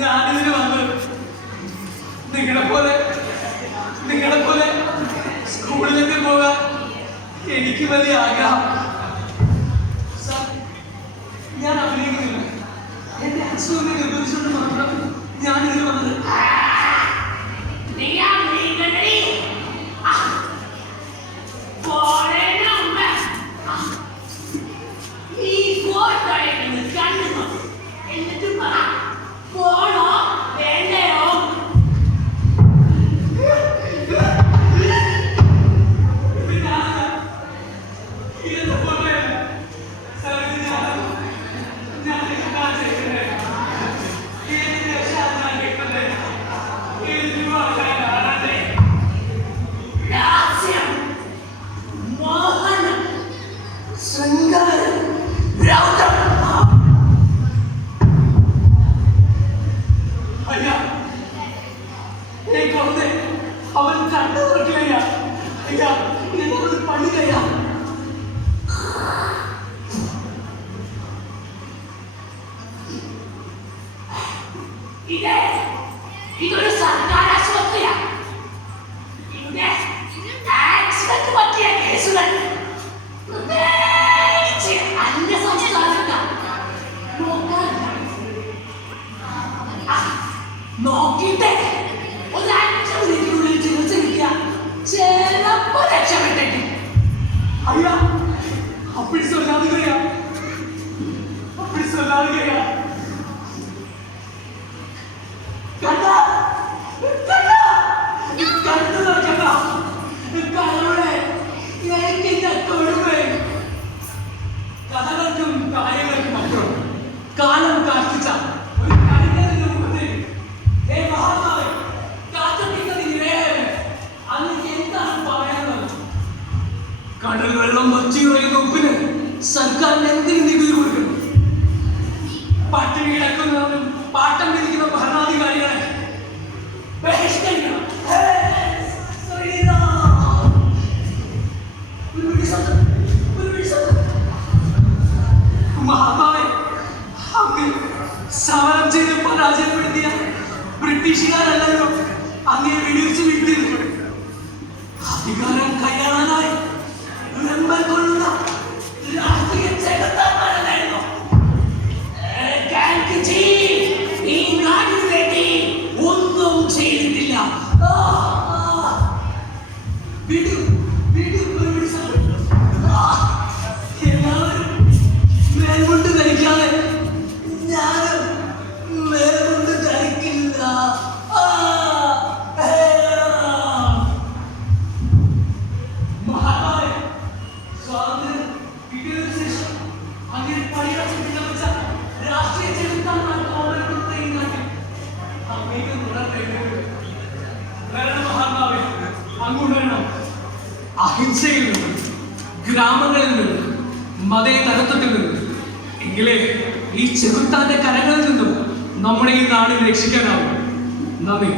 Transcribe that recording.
ഞാനിതിന് വന്നത് നിങ്ങളെ പോലെ സ്കൂളിലേക്ക് പോകാൻ എനിക്ക് വലിയ ആഗ്രഹം. ഞാൻ അഭിനയിക്കുന്നില്ല, എന്റെ അച്ഛനെ നിർബന്ധിച്ചുകൊണ്ട് മാത്രം ഞാനിതിന് വന്നത്. അവൻ കണ്ടു തുറക്കില്ല. പണിക്കയ്യ ഇതൊരു സർക്കാർ ആശുപത്രിയാണ്. ഇവിടെ ആക്സിഡന്റ് പറ്റിയ കേസുകൾ പ്രത്യേകിച്ച് അന്യ സംസ്ഥാനക്കാർ നോക്കിയിട്ട് ഒരു 5 മിനിറ്റിനുള്ളിൽ ചികിത്സ കിട്ടിയാൽ ചിലപ്പോ രക്ഷപ്പെട്ടേക്ക്. അയ്യ அப்படி சொல்லாதுங்கய்யா, அப்படி சொல்லாதுங்கய்யா. കണ്ടാ കണ്ടാ കണ്ടു നോക്കണ്ട കടവുടെ എനിക്ക് കൊടുമേ. കഥകൾക്കും കാര്യങ്ങൾക്കും അപ്പുറം കാലം കാർത്തിച്ച ഒരു കളിക്കുന്നതിന് മുമ്പ് ഹേ മഹാത്മാവേ കാത്തിരിക്കുന്നതിനിടയിൽ അന്ന് എന്താണ് പറയുന്നത്? കടൽ വെള്ളം വച്ചിയുറയുന്ന ഉപ്പിന് സർക്കാരിന് എന്തിനു നികുതി കൊടുക്കണം? പട്ടിണി കിടക്കുന്നവരും പാട്ടം പിരിക്കുന്ന ഭരണാധികാരികളെ ബഹിഷ്കരിക്കണം. മഹാത്മാവേ, അങ്ങ് സമരം ചെയ്ത് പരാജയപ്പെടുത്തിയ ബ്രിട്ടീഷുകാരല്ലല്ലോ അങ്ങേ വെടിവെച്ച് വീട്ടിലിരുന്നത്. അധികാരം കൈയാളാനായി വെമ്പൽ കൊള്ളുന്ന രാഷ്ട്രീയ ചെകുത്താന്മാരല്ലായിരുന്നോ? ഈ നാടിനു വേണ്ടി ഒന്നും ചെയ്തിട്ടില്ല. എല്ലാവരും മേൽമുണ്ട് ധരിക്കാതെ ഞാനും മേൽമുണ്ട് ധരിക്കില്ല. മഹാത്മാവേ, സ്വാതന്ത്ര്യം കിട്ടിയതിനു ശേഷം അങ്ങനെ പണിയെടുപ്പിക്കാൻ വെച്ച രാഷ്ട്രീയ ചെലുത്താന്മാർക്ക് മഹാത്മാവേ അങ്ങുണ്ടണം. അഹിംസയിൽ നിന്ന്, ഗ്രാമങ്ങളിൽ നിന്ന്, മതേതരത്വത്തിൽ നിന്ന്, എങ്കിലേ ഈ ചെറുത്താന്റെ കരങ്ങളിൽ നിന്നും നമ്മുടെ ഈ നാടിനെ രക്ഷിക്കാനാവും. നന്ദി.